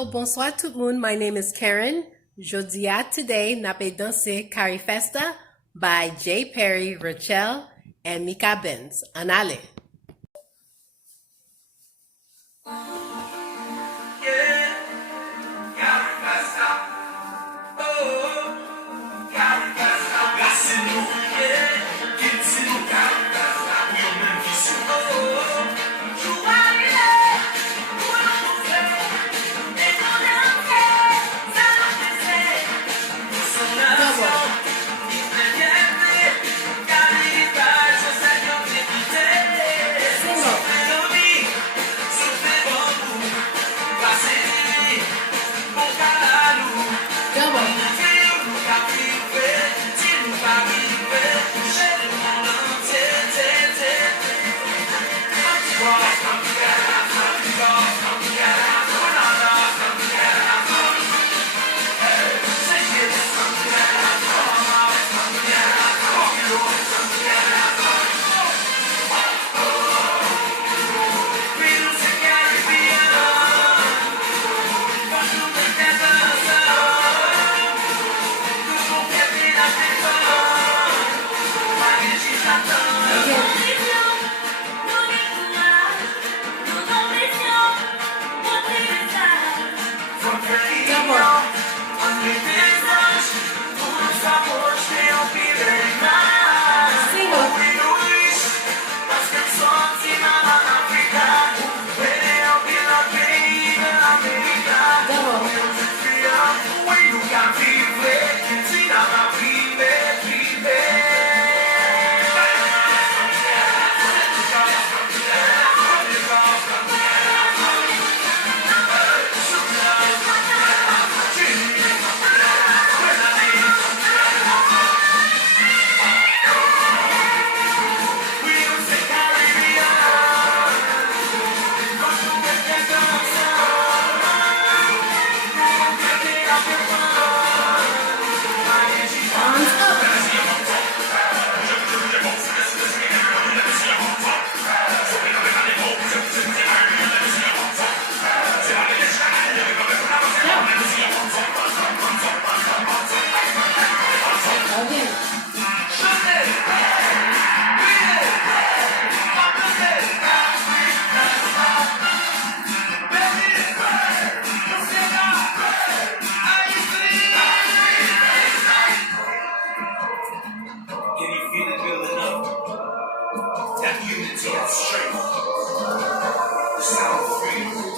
Hello, bonsoir tout le monde. My name is Karen. Jodia today nape danser Carrie Festa by Jay Perry, Rachel, and Mika Benz. Anale.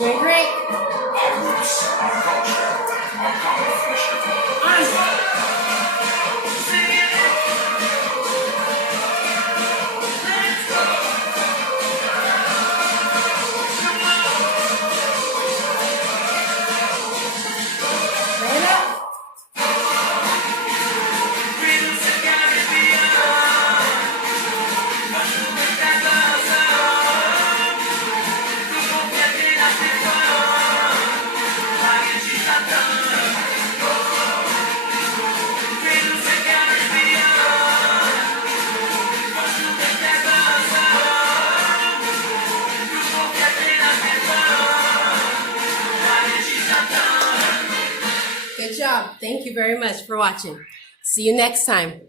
Great, great. Our roots, our culture, our common future. Good job. Thank you very much for watching. See you next time.